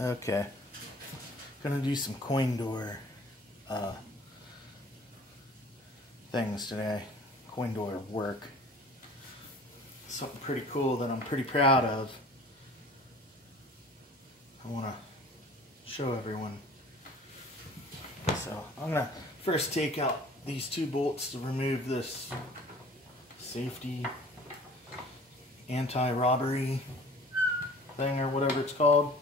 Okay, gonna do some coin door things today. Coin door work. Something pretty cool that I'm pretty proud of. I want to show everyone. So I'm gonna first take out these two bolts to remove this safety anti-robbery thing or whatever it's called.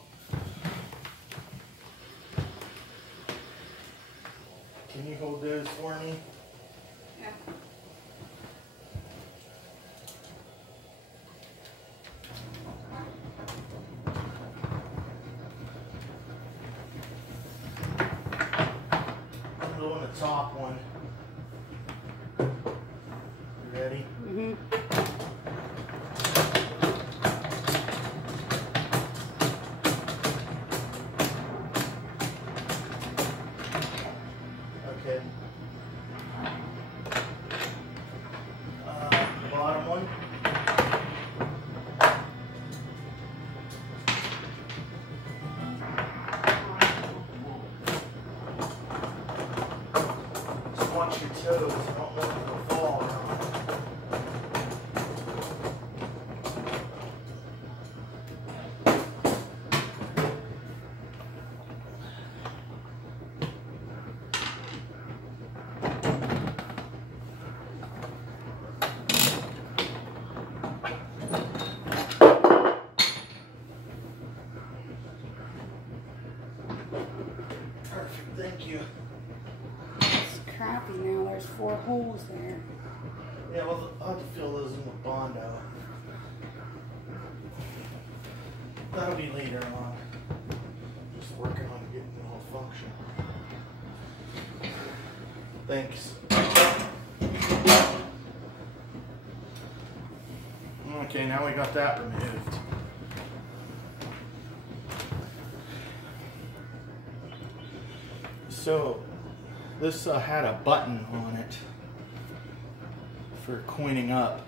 Can you hold those for me? Yeah. I'm doing the top one. You ready? Mm-hmm. Okay. The bottom one. Just watch your toes. I don't know if they'll fall or not. Perfect, thank you. It's crappy now. There's 4 holes there. Yeah, well, I'll have to fill those in with Bondo. That'll be later on. Just working on getting it all function. Thanks. Okay, now we got that removed. So, this had a button on it for coining up,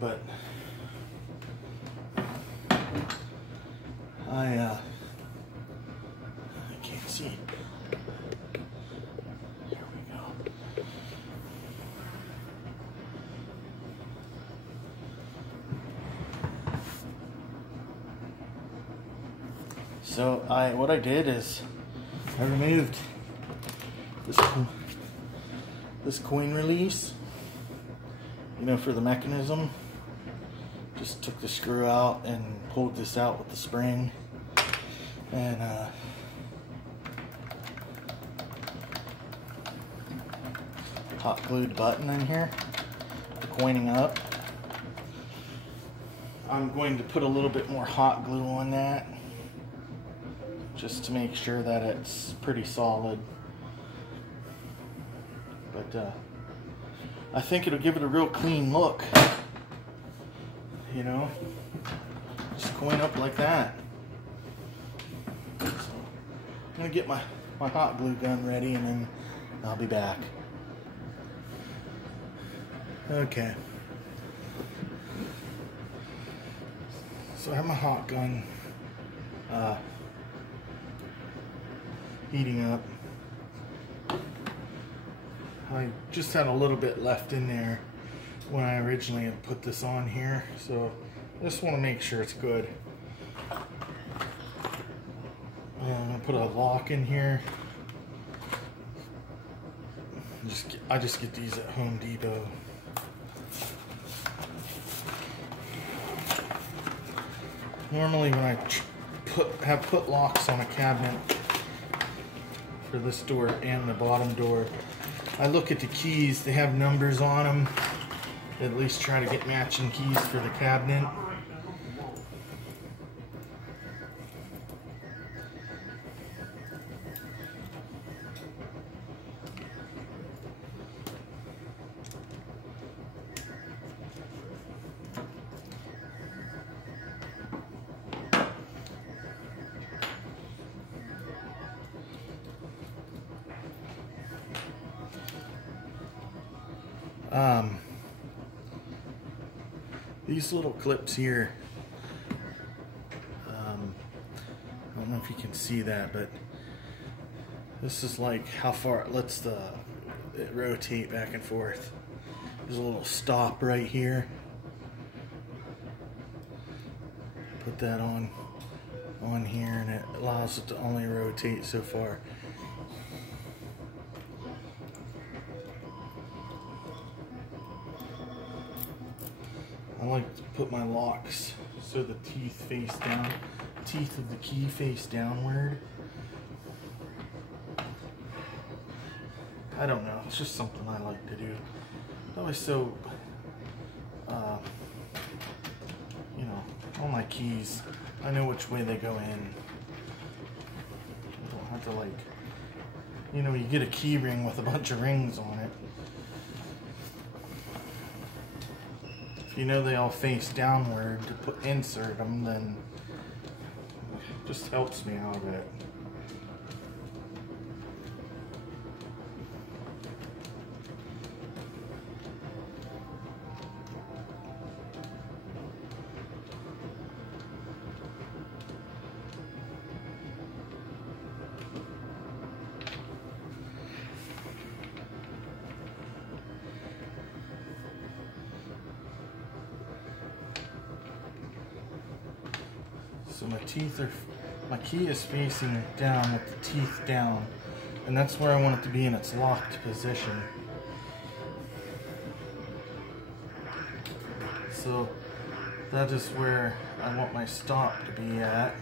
but I can't see. Here we go. So what I did is I removed this coin release, you know, for the mechanism. Just took the screw out and pulled this out with the spring, and hot glued the button in here for coining up. I'm going to put a little bit more hot glue on that, just to make sure that it's pretty solid. But I think it'll give it a real clean look. You know, just coin up like that. So I'm gonna get my hot glue gun ready, and then I'll be back. Okay. So I have my hot gun heating up. I just had a little bit left in there when I originally had put this on here, so I just want to make sure it's good. I'm gonna put a lock in here. I just get these at Home Depot. Normally when I have put locks on a cabinet for this door and the bottom door, I look at the keys. They have numbers on them. At least try to get matching keys for the cabinet. These little clips here, know if you can see that, but this is like how far it lets it rotate back and forth. There's a little stop right here. Put that on here, and it allows it to only rotate so far. I like to put my locks so the teeth face down, teeth of the key face downward. I don't know, it's just something I like to do. It's always so, you know, all my keys, I know which way they go in. I don't have to, like, you know, you get a key ring with a bunch of rings on it. If you know they all face downward to insert them, then it just helps me out a bit. So my key is facing down with the teeth down, and that's where I want it to be in its locked position. So that is where I want my stop to be at.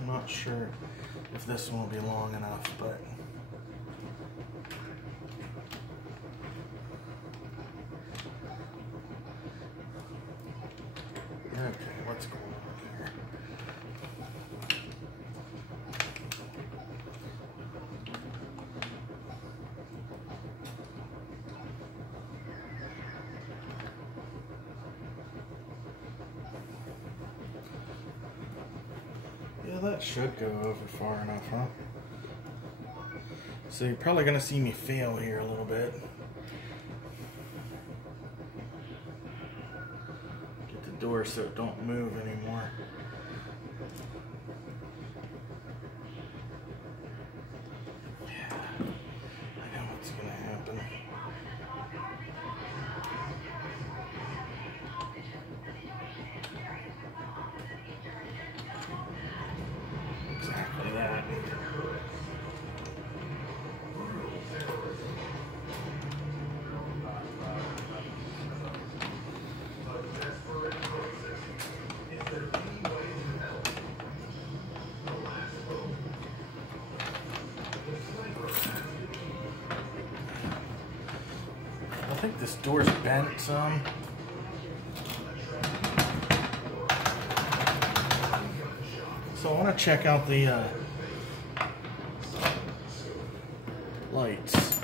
I'm not sure if this one will be long enough, but okay, what's going on here? Yeah, that should go over far enough, huh? So you're probably gonna see me fail here a little bit. Door so it don't move anymore. Yeah, I know what's gonna happen. Exactly that. I think this door's bent some. So I want to check out the lights.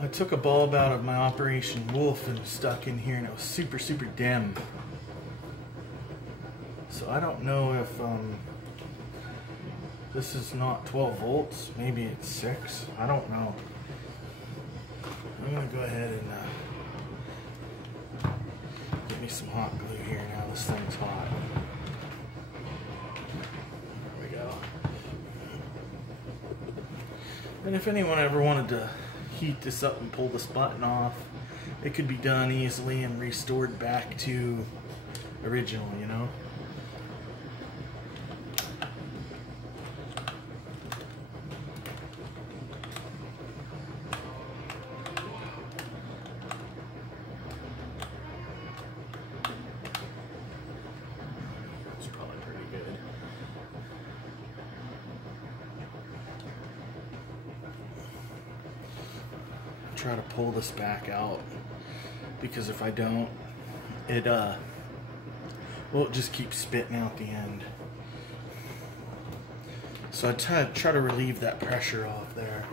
I took a bulb out of my Operation Wolf and stuck in here, and it was super, super dim. So I don't know if this is not 12 volts. Maybe it's 6. I don't know. I'm gonna go ahead and get me some hot glue here now. This thing's hot. There we go. And if anyone ever wanted to heat this up and pull this button off, it could be done easily and restored back to original, you know? Try to pull this back out, because if I don't, it well, it just keeps spitting out the end. So I try to relieve that pressure off there.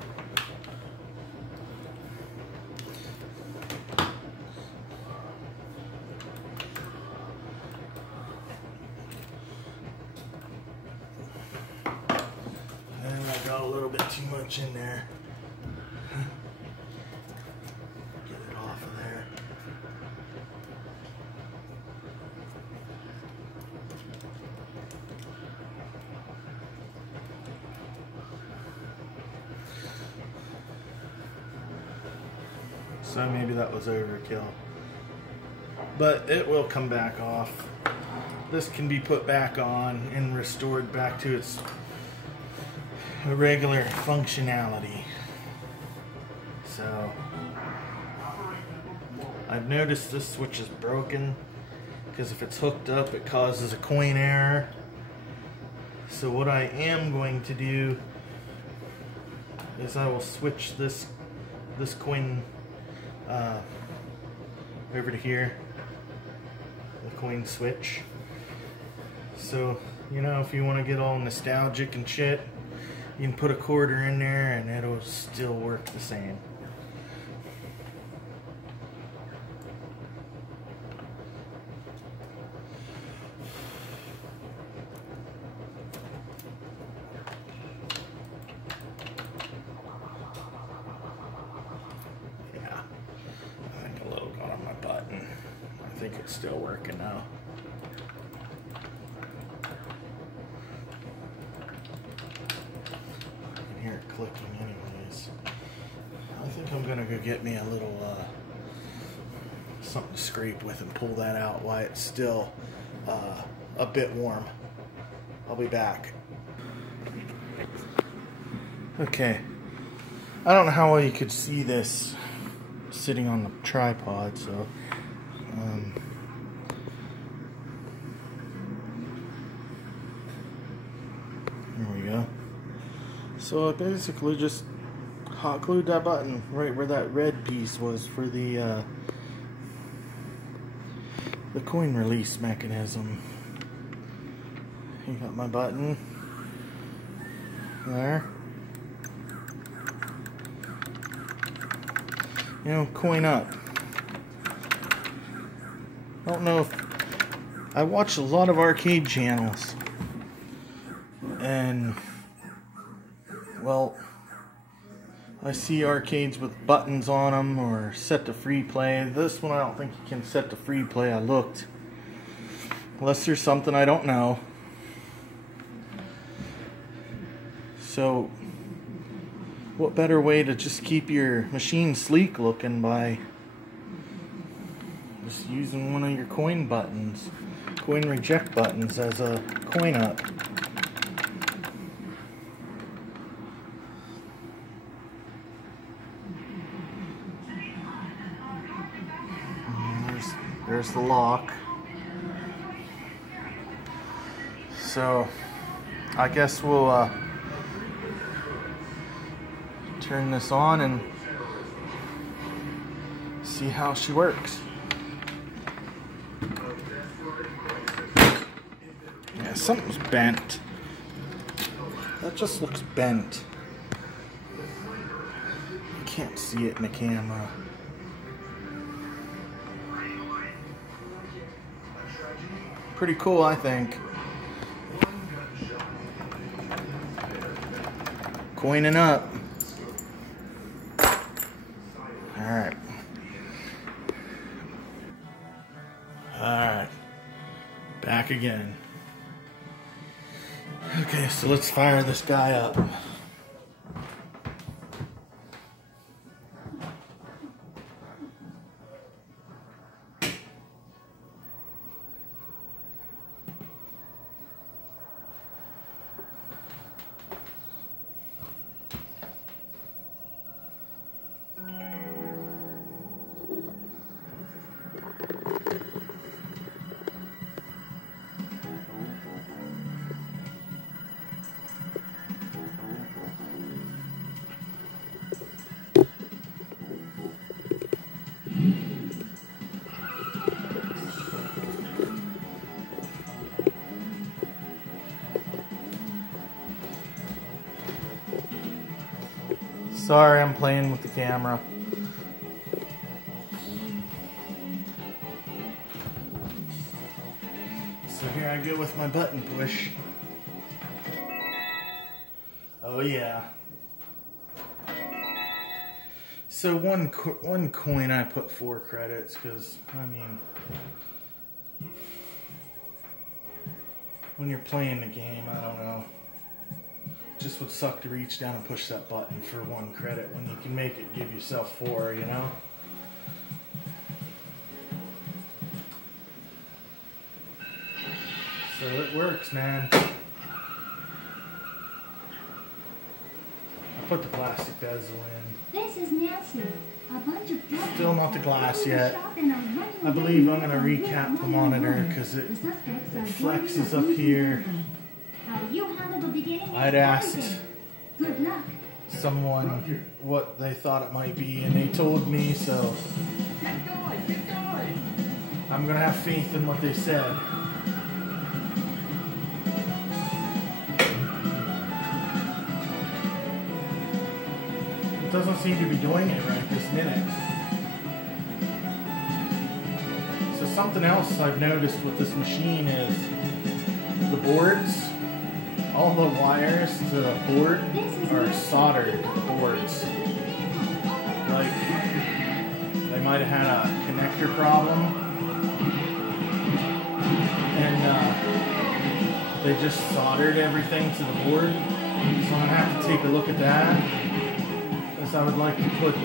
And I got a little bit too much in there. So maybe that was overkill. But it will come back off. This can be put back on and restored back to its regular functionality. So I've noticed this switch is broken because if it's hooked up it causes a coin error. So what I am going to do is I will switch this coin over to here, the coin switch. So, you know, if you want to get all nostalgic and shit, you can put a quarter in there and it'll still work the same. Yeah, I think a little got on my button. I think it's still working now. Hear it clicking anyways. I think I'm gonna go get me a little something to scrape with and pull that out while it's still a bit warm. I'll be back. Okay, I don't know how well you could see this sitting on the tripod, so here we go. So I basically just hot glued that button right where that red piece was for the coin release mechanism. You got my button there. You know, coin up. I don't know if I watch a lot of arcade channels, and well, I see arcades with buttons on them or set to free play. This one I don't think you can set to free play. I looked. Unless there's something I don't know. So, what better way to just keep your machine sleek looking by just using one of your coin buttons, coin reject buttons as a coin up. There's the lock. So I guess we'll turn this on and see how she works. Yeah, something's bent. That just looks bent. You can't see it in the camera. Pretty cool, I think. Coining up. Alright. Alright. Back again. Okay, so let's fire this guy up. Sorry, I'm playing with the camera. So here I go with my button push. Oh yeah. So one coin I put 4 credits because, I mean, when you're playing the game, I don't know. Just would suck to reach down and push that button for 1 credit when you can make it give yourself 4, you know? So it works, man. I put the plastic bezel in. This is Nancy. A bunch of Still not the glass yet. I believe I'm going to recap the monitor because it flexes up here. I'd asked Good luck. someone what they thought it might be, and they told me, so I'm going to have faith in what they said. It doesn't seem to be doing it right this minute. So something else I've noticed with this machine is the boards, all the wires to the board are soldered to the boards. Like, they might have had a connector problem, and they just soldered everything to the board. So I'm gonna have to take a look at that. I would like to put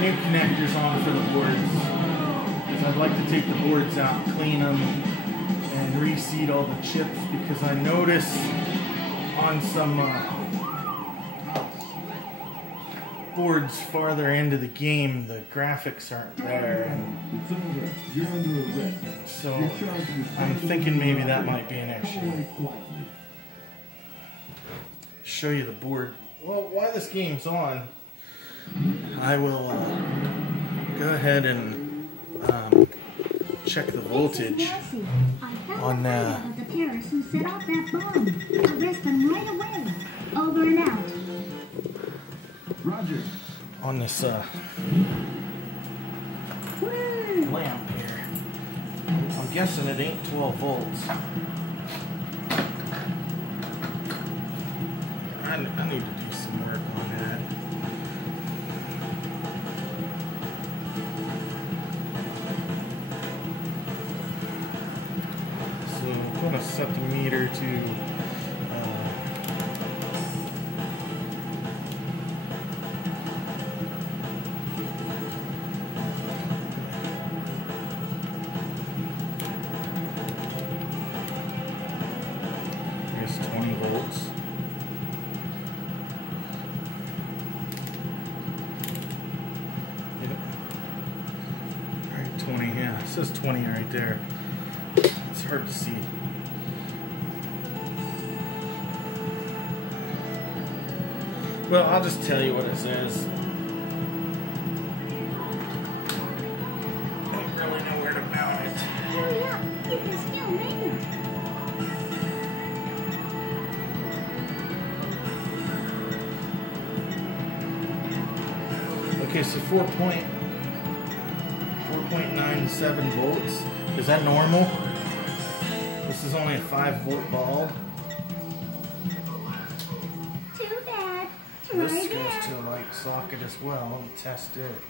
new connectors on for the boards, because I'd like to take the boards out, clean them, and reseat all the chips, because I notice on some boards farther into the game the graphics aren't there, and You're under arrest. so I'm thinking maybe that might be an issue. Show you the board. Well, while this game's on, I will go ahead and check the voltage on the terrorists who set off that bomb. Arrest them right away. Over and out. Roger. on this lamp here. I'm guessing it ain't 12 volts. I need to do some work on that. So I'm going to set the meter to I guess 20 volts. Right, 20, yeah, it says 20 right there. It's hard to see. Well, I'll just tell you what it says. I don't really know where to mount it. Hurry up. You can still make it. Okay, so 4.97 volts. Is that normal? This is only a 5-volt bulb. Too bad. This Right goes there. to a light socket as well. Let me test it.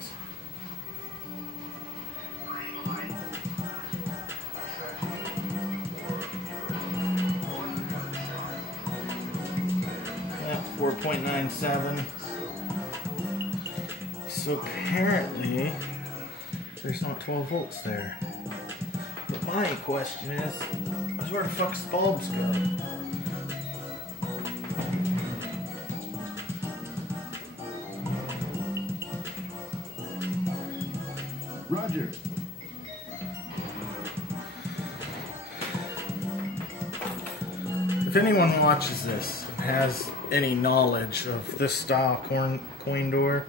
Yeah, 4.97. So apparently, there's not 12 volts there. But my question is, where the fuck's the bulbs go? Roger. If anyone watches this and has any knowledge of this style coin door,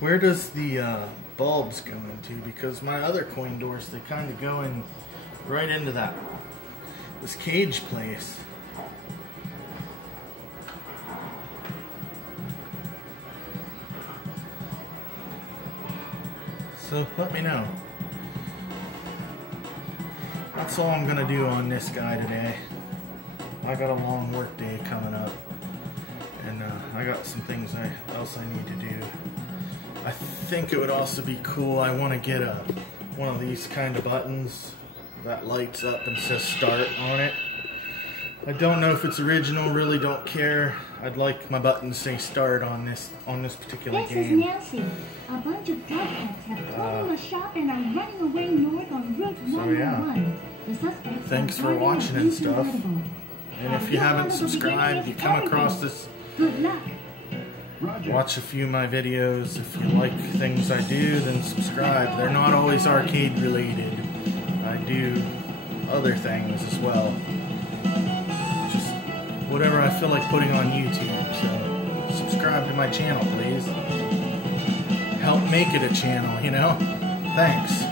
where does the bulbs go into? Because my other coin doors, they kind of go in right into this cage place. So let me know. That's all I'm gonna do on this guy today. I got a long work day coming up, and I got some things else I need to do. I think it would also be cool. I want to get one of these kind of buttons that lights up and says start on it. I don't know if it's original, really don't care. I'd like my button to say start on this particular This is game. Nancy. A bunch of drug heads have closed the shop and are running away north on Route 101. The suspects Thanks are for driving watching at and least stuff. convertible. And if you haven't subscribed, you come across this, Good luck. Roger. watch a few of my videos. If you like things I do, then subscribe. They're not always arcade related. I do other things as well. Just whatever I feel like putting on YouTube. So subscribe to my channel, please. Help make it a channel, you know? Thanks.